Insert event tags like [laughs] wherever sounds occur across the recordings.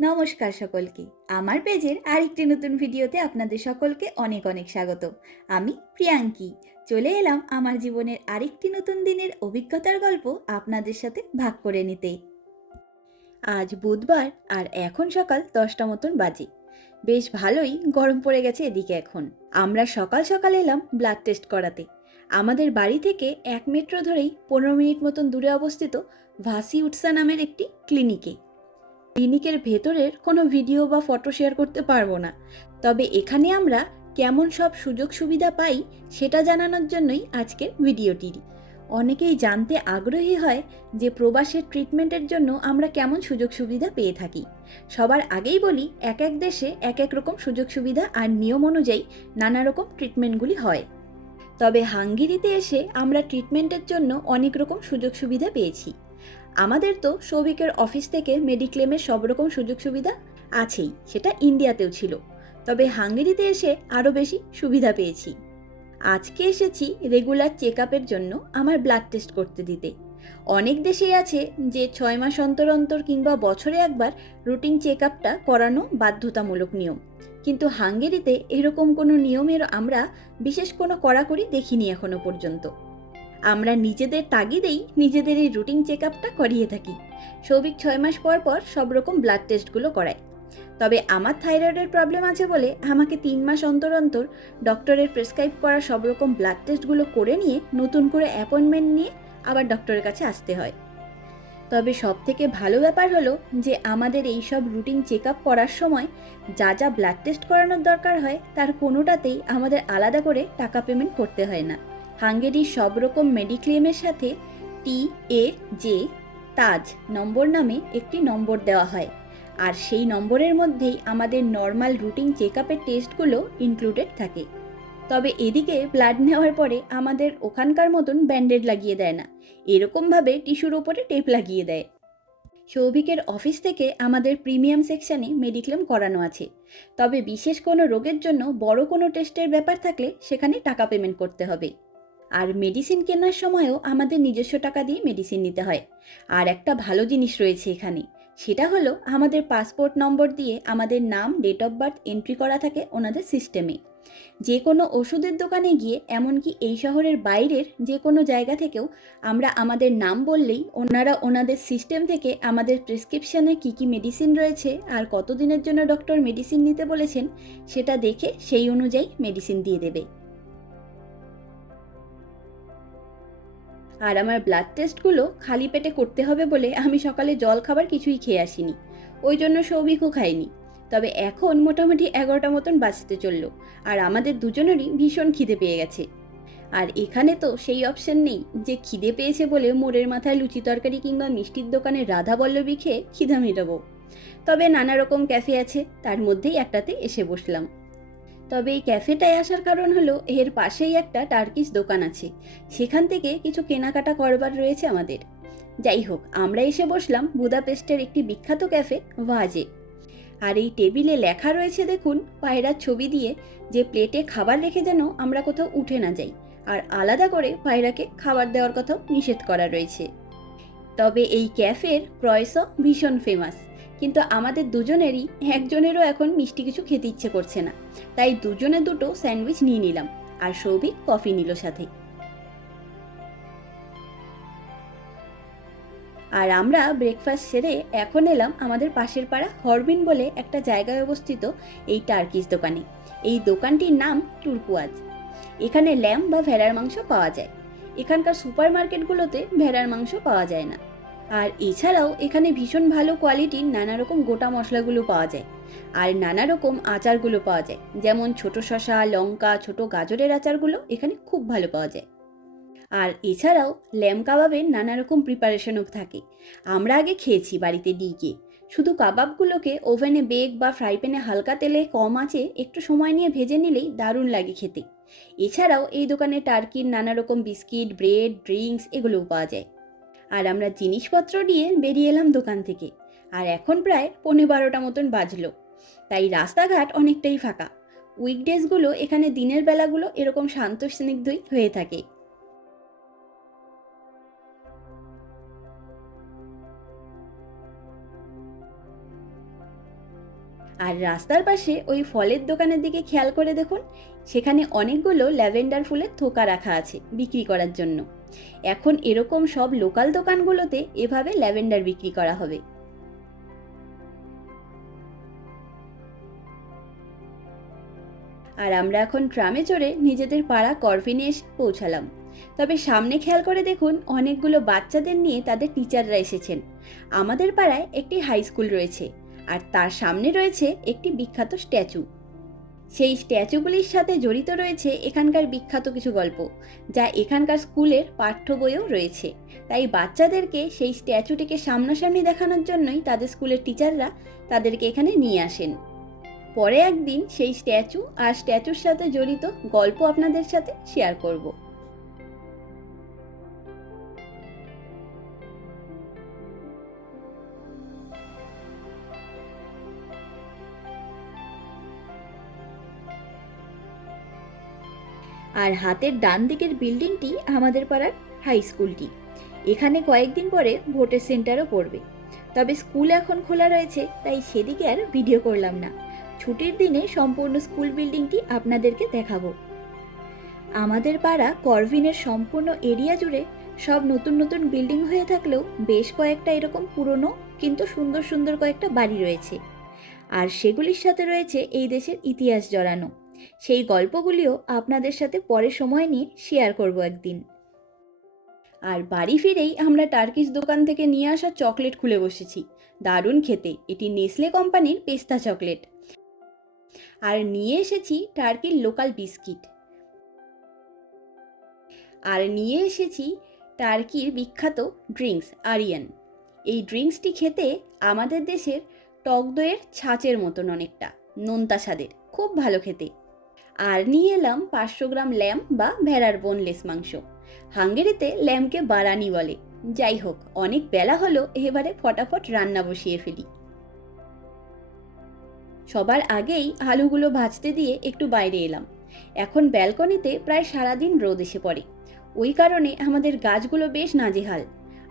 নমস্কার সকলকে। আমার পেজের আরেকটি নতুন ভিডিওতে আপনাদের সকলকে অনেক অনেক স্বাগত। আমি প্রিয়াঙ্কি। চলে এলাম আমার জীবনের আরেকটি নতুন দিনের অভিজ্ঞতার গল্প আপনাদের সাথে ভাগ করে নিতে। আজ বুধবার আর এখন সকাল দশটা মতন বাজে। বেশ ভালোই গরম পড়ে গেছে এদিকে এখন। আমরা সকাল সকাল এলাম ব্লাড টেস্ট করাতে। আমাদের বাড়ি থেকে এক মেট্রো ধরেই পনেরো মিনিট মতন দূরে অবস্থিত ভাসি উৎসা নামের একটি ক্লিনিকে ক্লিনিকের ভেতরের কোনো ভিডিও বা ফটো শেয়ার করতে পারব না। তবে এখানে আমরা কেমন সব সুযোগ সুবিধা পাই সেটা জানানোর জন্যই আজকের ভিডিওটি। অনেকেই জানতে আগ্রহী হয় যে প্রবাসের ট্রিটমেন্টের জন্য আমরা কেমন সুযোগ সুবিধা পেয়ে থাকি। সবার আগেই বলি, এক এক দেশে এক এক রকম সুযোগ সুবিধা আর নিয়ম অনুযায়ী নানা রকম ট্রিটমেন্টগুলি হয়। তবে হাঙ্গেরিতে এসে আমরা ট্রিটমেন্টের জন্য অনেক রকম সুযোগ সুবিধা পেয়েছি। আমাদের তো সৌভিকের অফিস থেকে মেডিক্লেমের সব রকম সুযোগ সুবিধা আছেই, সেটা ইন্ডিয়াতেও ছিল। তবে হাঙ্গেরিতে এসে আরও বেশি সুবিধা পেয়েছি। আজকে এসেছি রেগুলার চেক আপের জন্য আমার ব্লাড টেস্ট করতে দিতে। অনেক দেশেই আছে যে ছয় মাস অন্তর অন্তর কিংবা বছরে একবার রুটিন চেক আপটা করানো বাধ্যতামূলক নিয়ম। কিন্তু হাঙ্গেরিতে এরকম কোনো নিয়মের আমরা বিশেষ কোনো কড়াকড়ি দেখিনি এখনও পর্যন্ত। আমরা নিজেদের তাগিদেই নিজেদের এই রুটিন চেক আপটা করিয়ে থাকি। সৌভিক ছয় মাস পর পর সব রকম ব্লাড টেস্টগুলো করায়। তবে আমার থাইরয়েডের প্রবলেম আছে বলে আমাকে তিন মাস অন্তর অন্তর ডক্টরের প্রেসক্রাইব করা সব রকম ব্লাড টেস্টগুলো করে নিয়ে নতুন করে অ্যাপয়েন্টমেন্ট নিয়ে আবার ডক্টরের কাছে আসতে হয়। তবে সব থেকে ভালো ব্যাপার হলো যে আমাদের এই সব রুটিন চেক আপ করার সময় যা যা ব্লাড টেস্ট করানোর দরকার হয় তার কোনোটাতেই আমাদের আলাদা করে টাকা পেমেন্ট করতে হয় না। হাঙ্গেরির সব রকম মেডিক্লেমের সাথে টি, এ, জে, তাজ নম্বর নামে একটি নম্বর দেওয়া হয়। আর সেই নম্বরের মধ্যেই আমাদের নর্মাল রুটিন চেক আপের টেস্টগুলো ইনক্লুডেড থাকে। তবে এদিকে ব্লাড নেওয়ার পরে আমাদের ওখানকার মতন ব্যান্ডেড লাগিয়ে দেয় না। এরকমভাবে টিস্যুর ওপরে টেপ লাগিয়ে দেয়। সৌভিকের অফিস থেকে আমাদের প্রিমিয়াম সেকশানে মেডিক্লেম করানো আছে। তবে বিশেষ কোনো রোগের জন্য বড় কোনো টেস্টের ব্যাপার থাকলে সেখানে টাকা পেমেন্ট করতে হবে। আর মেডিসিন কেনার সময়ও আমাদের নিজস্ব টাকা দিয়ে মেডিসিন নিতে হয়। আর একটা ভালো জিনিস রয়েছে এখানে, সেটা হলো আমাদের পাসপোর্ট নম্বর দিয়ে আমাদের নাম ডেট অফ বার্থ এন্ট্রি করা থাকে ওনাদের সিস্টেমে যে কোনো ওষুধের দোকানে গিয়ে, এমনকি এই শহরের বাইরের যে কোনো জায়গা থেকেও আমরা আমাদের নাম বললেই ওনারা ওনাদের সিস্টেম থেকে আমাদের প্রেসক্রিপশানে কী কী মেডিসিন রয়েছে আর কতদিনের জন্য ডক্টর মেডিসিন নিতে বলেছেন, সেটা দেখে সেই অনুযায়ী মেডিসিন দিয়ে দেবে। আর আমার ব্লাড টেস্টগুলো খালি পেটে করতে হবে বলে আমি সকালে জল খাবার কিছুই খেয়ে আসিনি। ওই জন্য সৌভিকও খাইনি। তবে এখন মোটামুটি এগারোটা মতন বাঁচতে চলল আর আমাদের দুজনেরই ভীষণ খিদে পেয়ে গেছে। আর এখানে তো সেই অপশন নেই যে খিদে পেয়েছে বলে মোড়ের মাথায় লুচি তরকারি কিংবা মিষ্টির দোকানে রাধা বল্লবী খেয়ে খিদা মেটাবো। তবে নানা রকম ক্যাফে আছে, তার মধ্যেই একটাতে এসে বসলাম। তবে এই ক্যাফেটায় আসার কারণ হলো এর পাশেই একটা টার্কিশ দোকান আছে। সেখান থেকে কিছু কেনাকাটা করবার রয়েছে আমাদের। যাই হোক, আমরা এসে বসলাম বুদাপেস্টের একটি বিখ্যাত ক্যাফে ভাজে আর এই টেবিলে লেখা রয়েছে দেখুন, পায়রার ছবি দিয়ে যে প্লেটে খাবার রেখে যেন আমরা কোথাও উঠে না যাই, আর আলাদা করে পায়রাকে খাবার দেওয়ার কথাও নিষেধ করা রয়েছে। তবে এই ক্যাফের ক্রয়স ভীষণ ফেমাস কিন্তু আমাদের দুজনেরই, একজনেরও এখন মিষ্টি কিছু খেতে ইচ্ছে করছে না। তাই দুজনে দুটো স্যান্ডউইচ নিয়ে নিলাম আর সৌভিক কফি নিল সাথে। আর আমরা ব্রেকফাস্ট সেরে এখন এলাম আমাদের পাশের পাড়া হরবিন বলে একটা জায়গায় অবস্থিত এই টার্কিস দোকানে। এই দোকানটির নাম টুরকুয়াজ এখানে ল্যাম্প বা ভেড়ার মাংস পাওয়া যায়। এখানকার সুপার মার্কেটগুলোতে ভেড়ার মাংস পাওয়া যায় না। আর এছাড়াও এখানে ভীষণ ভালো কোয়ালিটির নানা রকম গোটা মশলাগুলো পাওয়া যায়। আর নানা রকম আচারগুলো পাওয়া যায়। যেমন ছোট শশা লঙ্কা, ছোট গাজরের আচারগুলো এখানে খুব ভালো পাওয়া যায়। আর এছাড়াও ল্যাম কাবাবের নানা রকম প্রিপারেশনও থাকে। আমরা আগে খেয়েছি বাড়িতে ডিকে শুধু কাবাবগুলোকে ওভেনে বেক বা ফ্রাই প্যানে হালকা তেলে কম আছে একটু সময় নিয়ে ভেজে নিলেই দারুণ লাগে খেতে। এছাড়াও এই দোকানে টার্কির নানা রকম বিস্কিট ব্রেড ড্রিঙ্কস এগুলোও পাওয়া যায়। আর আমরা জিনিসপত্র নিয়ে বেরিয়ে এলাম দোকান থেকে। আর এখন প্রায় পৌনে বারোটা মতন বাজলো। তাই রাস্তাঘাট অনেকটাই ফাঁকা। উইকডেজগুলো এখানে দিনের বেলাগুলো এরকম শান্ত স্নিগ্ধই হয়ে থাকে। আর রাস্তার পাশে ওই ফলের দোকানের দিকে খেয়াল করে দেখুন, সেখানে অনেকগুলো ল্যাভেন্ডার ফুলের থোকা রাখা আছে বিক্রি করার জন্য। এখন এরকম সব লোকাল দোকানগুলোতে এভাবে ল্যাভেন্ডার বিক্রি করা হবে। আর আমরা এখন ট্রামে চড়ে নিজেদের পাড়া করভিনে এসে পৌঁছালাম। তবে সামনে খেয়াল করে দেখুন, অনেকগুলো বাচ্চাদের নিয়ে তাদের টিচাররা এসেছেন। আমাদের পাড়ায় একটি হাই স্কুল রয়েছে, আর তার সামনে রয়েছে একটি বিখ্যাত স্ট্যাচু। সেই স্ট্যাচুগুলির সাথে জড়িত রয়েছে এখানকার বিখ্যাত কিছু গল্প, যা এখানকার স্কুলের পাঠ্য বইও রয়েছে। তাই বাচ্চাদেরকে সেই স্ট্যাচুটিকে সামনাসামনি দেখানোর জন্যই তাদের স্কুলের টিচাররা তাদেরকে এখানে নিয়ে আসেন। পরে একদিন সেই স্ট্যাচু আর স্ট্যাচুর সাথে জড়িত গল্প আপনাদের সাথে শেয়ার করব। আর হাতের ডান দিকের বিল্ডিংটি আমাদের পাড়ার হাই স্কুলটি এখানে কয়েকদিন পরে ভোটের সেন্টারও পড়বে। তবে স্কুল এখন খোলা রয়েছে, তাই সেদিকে আর ভিডিও করলাম না। ছুটির দিনে সম্পূর্ণ স্কুল বিল্ডিংটি আপনাদেরকে দেখাবো। আমাদের পাড়া করভিনের সম্পূর্ণ এরিয়া জুড়ে সব নতুন নতুন বিল্ডিং হয়ে থাকলেও বেশ কয়েকটা এরকম পুরনো কিন্তু সুন্দর সুন্দর কয়েকটা বাড়ি রয়েছে। আর সেগুলির সাথে রয়েছে এই দেশের ইতিহাস জড়ানো। সেই গল্পগুলিও আপনাদের সাথে পরে সময় নিয়ে শেয়ার করব একদিন। আর বাড়ি ফিরেই আমরা টার্কিশ দোকান থেকে নিয়ে আসা চকলেট খুলে বসেছি। দারুণ খেতে, এটি নেসলে কোম্পানির পেস্তা চকলেট আর নিয়ে এসেছি টার্কির লোকাল বিস্কিট আর নিয়ে এসেছি টার্কির বিখ্যাত ড্রিঙ্কস আরিয়ান এই ড্রিঙ্কসটি খেতে আমাদের দেশের টক দইয়ের ছাঁচের মতন অনেকটা, নোনতা স্বাদের, খুব ভালো খেতে। আর নিয়ে এলাম পাঁচশো গ্রাম ল্যাম্প বা ভেড়ার বোনলেস মাংস। হাঙ্গেরিতে ল্যাম্পকে বারানি বলে। যাই হোক, অনেক বেলা হলো, এবারে ফটাফট রান্না বসিয়ে ফেলি। সবার আগেই আলুগুলো ভাজতে দিয়ে একটু বাইরে এলাম। এখন ব্যালকনিতে প্রায় সারাদিন রোদ এসে পড়ে। ওই কারণে আমাদের গাছগুলো বেশ নাজেহাল।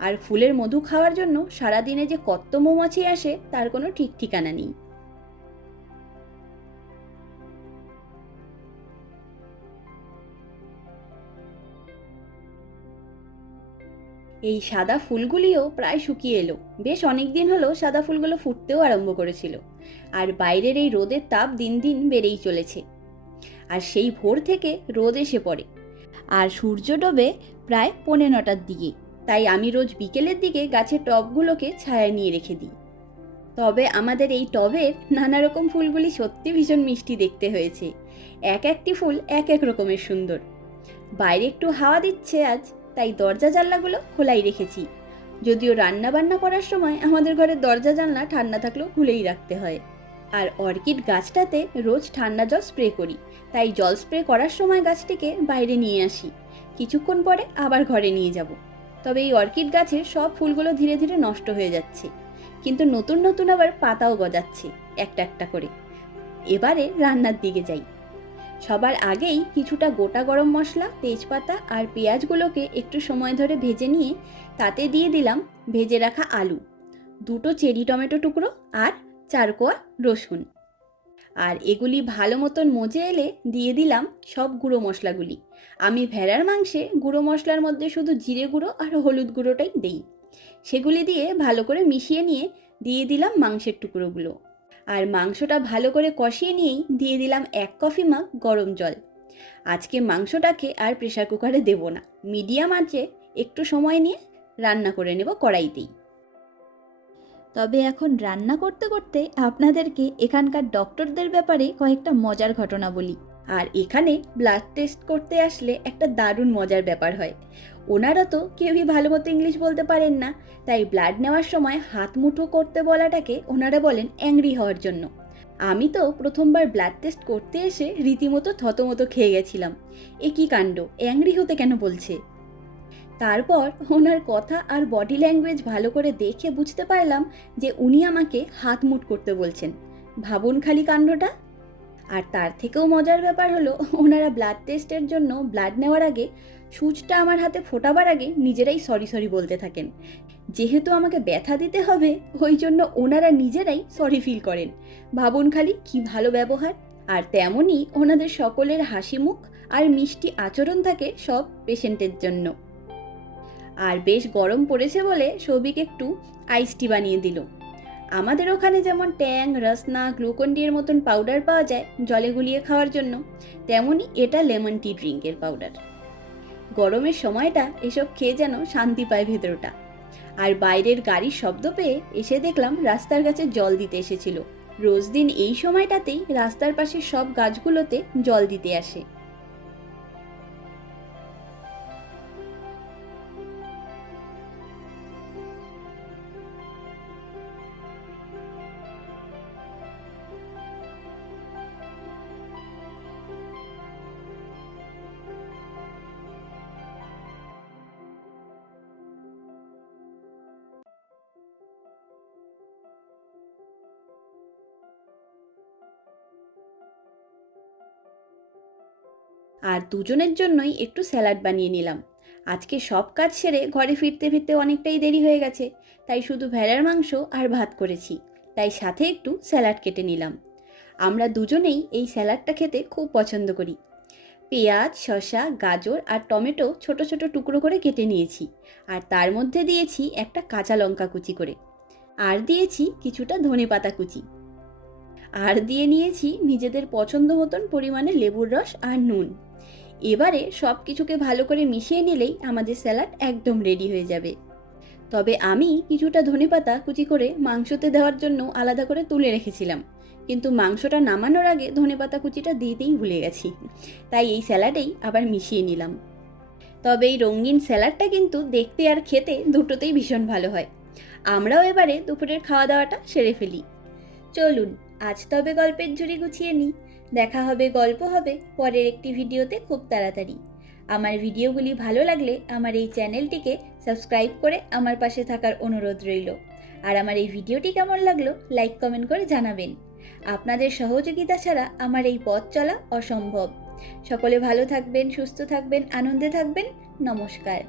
আর ফুলের মধু খাওয়ার জন্য সারাদিনে যে কত মৌমাছি আসে, তার কোনো ঠিক ঠিকানা নেই। এই সাদা ফুলগুলিও প্রায় শুকিয়ে এলো। বেশ অনেক দিন হলো সাদা ফুলগুলো ফুটতেও আরম্ভ করেছিল। আর বাইরের এই রোদের তাপ দিন দিন বেড়েই চলেছে। আর সেই ভোর থেকে রোদ এসে পড়ে। আর সূর্য ডোবে প্রায় পৌনে নটার দিকে। তাই আমি রোজ বিকেলের দিকে গাছের টবগুলোকে ছায়া নিয়ে রেখে দিই। তবে আমাদের এই টবের নানা রকম ফুলগুলি সত্যি ভীষণ মিষ্টি দেখতে হয়েছে। এক একটি ফুল এক এক রকমের সুন্দর। বাইরে একটু হাওয়া দিচ্ছে আজ। তাই দরজা জানলাগুলো খোলাই রেখেছি। যদিও রান্না বান্না করার সময় আমাদের ঘরের দরজা জানলা ঠান্ডা থাকলেও খুলেই রাখতে হয়। আর অর্কিড গাছটাতে রোজ ঠান্ডা জল স্প্রে করি, তাই জল স্প্রে করার সময় গাছটিকে বাইরে নিয়ে আসি। কিছুক্ষণ পরে আবার ঘরে নিয়ে যাব। তবে এই অর্কিড গাছের সব ফুলগুলো ধীরে ধীরে নষ্ট হয়ে যাচ্ছে। কিন্তু নতুন নতুন আবার পাতাও গজাচ্ছে, একটা একটা করে। এবারে রান্নার দিকে যাই। সবার আগেই কিছুটা গোটা গরম মশলা, তেজপাতা আর পেঁয়াজগুলোকে একটু সময় ধরে ভেজে নিয়ে তাতে দিয়ে দিলাম ভেজে রাখা আলু, দুটো চেরি টমেটো টুকরো আর চার কোয়া রসুন। আর এগুলি ভালো মতন মজে এলে দিয়ে দিলাম সব গুঁড়ো মশলাগুলি। আমি ভেড়ার মাংসে গুঁড়ো মশলার মধ্যে শুধু জিরে গুঁড়ো আর হলুদ গুঁড়োটাই দেই। সেগুলি দিয়ে ভালো করে মিশিয়ে নিয়ে দিয়ে দিলাম মাংসের টুকরোগুলো। আর মাংসটা ভালো করে কষিয়ে নিয়েই দিয়ে দিলাম এক কফি মা গরম জল। আজকে মাংসটাকে আর প্রেশার কুকারে দেব না। মিডিয়াম আঁচে একটু সময় নিয়ে রান্না করে নেব কড়াইতেই। তবে এখন রান্না করতে করতে আপনাদেরকে এখানকার ডক্টরদের ব্যাপারে কয়েকটা মজার ঘটনা বলি। আর এখানে ব্লাড টেস্ট করতে আসলে একটা দারুণ মজার ব্যাপার হয়। ওনারা তো কেউই ভালো মতো ইংলিশ বলতে পারেন না, তাই ব্লাড নেওয়ার সময় হাত মুঠো করতে বলাটাকে ওনারা বলেন অ্যাংরি হওয়ার জন্য। আমি তো প্রথমবার ব্লাড টেস্ট করতে এসে রীতিমতো থতমতো খেয়ে গেছিলাম। এ কী কাণ্ড? অ্যাংরি হতে কেন বলছে? তারপর ওনার কথা আর বডি ল্যাঙ্গুয়েজ ভালো করে দেখে বুঝতে পারলাম যে উনি আমাকে হাত মুট করতে বলছেন। ভাবুন খালি কাণ্ডটা। আর তার থেকেও মজার ব্যাপার হলো, [laughs] ওনারা ব্লাড টেস্টের জন্য ব্লাড নেওয়ার আগে সুচটা আমার হাতে ফোটাবার আগে নিজেরাই সরি সরি বলতে থাকেন। যেহেতু আমাকে ব্যথা দিতে হবে, ওই জন্য ওনারা নিজেরাই সরি ফিল করেন। ভাবুন খালি কি ভালো ব্যবহার। আর তেমনই ওনাদের সকলের হাসি মুখ আর মিষ্টি আচরণ থাকে সব পেশেন্টের জন্য। আর বেশ গরম পড়েছে বলে সৌভিক একটু আইস টি বানিয়ে দিল। আমাদের ওখানে যেমন ট্যাং, রসনা গ্লুকন ডির মতন পাউডার পাওয়া যায় জলে গুলিয়ে খাওয়ার জন্য তেমনই এটা লেমন টি ড্রিঙ্কের পাউডার। গরমের সময়টা এসব খেয়ে যেন শান্তি পায় ভেতরটা। আর বাইরের গাড়ির শব্দ পেয়ে এসে দেখলাম রাস্তার কাছে জল দিতে এসেছিল। রোজ দিন এই সময়টাতেই রাস্তার পাশে সব গাছগুলোতে জল দিতে আসে। আর দুজনের জন্যই একটু স্যালাড বানিয়ে নিলাম। আজকে সব কাজ সেরে ঘরে ফিরতে ফিরতে অনেকটাই দেরি হয়ে গেছে, তাই শুধু ভেড়ার মাংস আর ভাত করেছি, তাই সাথে একটু স্যালাড কেটে নিলাম। আমরা দুজনেই এই স্যালাডটা খেতে খুব পছন্দ করি। পেঁয়াজ, শসা, গাজর আর টমেটো ছোট ছোট টুকরো করে কেটে নিয়েছি, আর তার মধ্যে দিয়েছি একটা কাঁচা লঙ্কা কুচি করে। আর দিয়েছি কিছুটা ধনে পাতা কুচি। আর দিয়ে নিয়েছি নিজেদের পছন্দ মতন পরিমাণে লেবুর রস আর নুন। এবারে সব কিছুকে ভালো করে মিশিয়ে নিলেই আমাদের স্যালাড একদম রেডি হয়ে যাবে। তবে আমি কিছুটা ধনেপাতা কুচি করে মাংসতে দেওয়ার জন্য আলাদা করে তুলে রেখেছিলাম। কিন্তু মাংসটা নামানোর আগে ধনেপাতা কুচিটা দিতেই ভুলে গেছি। তাই এই স্যালাডেই আবার মিশিয়ে নিলাম। তবে এই রঙিন স্যালাডটা কিন্তু দেখতে আর খেতে দুটোতেই ভীষণ ভালো হয়। আমরাও এবারে দুপুরের খাওয়া দাওয়াটা সেরে ফেলি। চলুন আজ তবে গল্পের ঝুড়ি গুছিয়ে নিই। দেখা হবে, গল্প হবে। পরের একটি ভিডিওতে খুব তাড়াতাড়ি। আমার ভিডিওগুলি ভালো লাগলে আমার এই চ্যানেলটিকে সাবস্ক্রাইব করে আমার পাশে থাকার অনুরোধ রইল। আর আমার এই ভিডিওটি কেমন লাগল, লাইক, কমেন্ট করে জানাবেন। আপনাদের সহযোগিতা ছাড়া আমার এই পথ চলা অসম্ভব। সকলে ভালো থাকবেন, সুস্থ থাকবেন, আনন্দে থাকবেন। নমস্কার।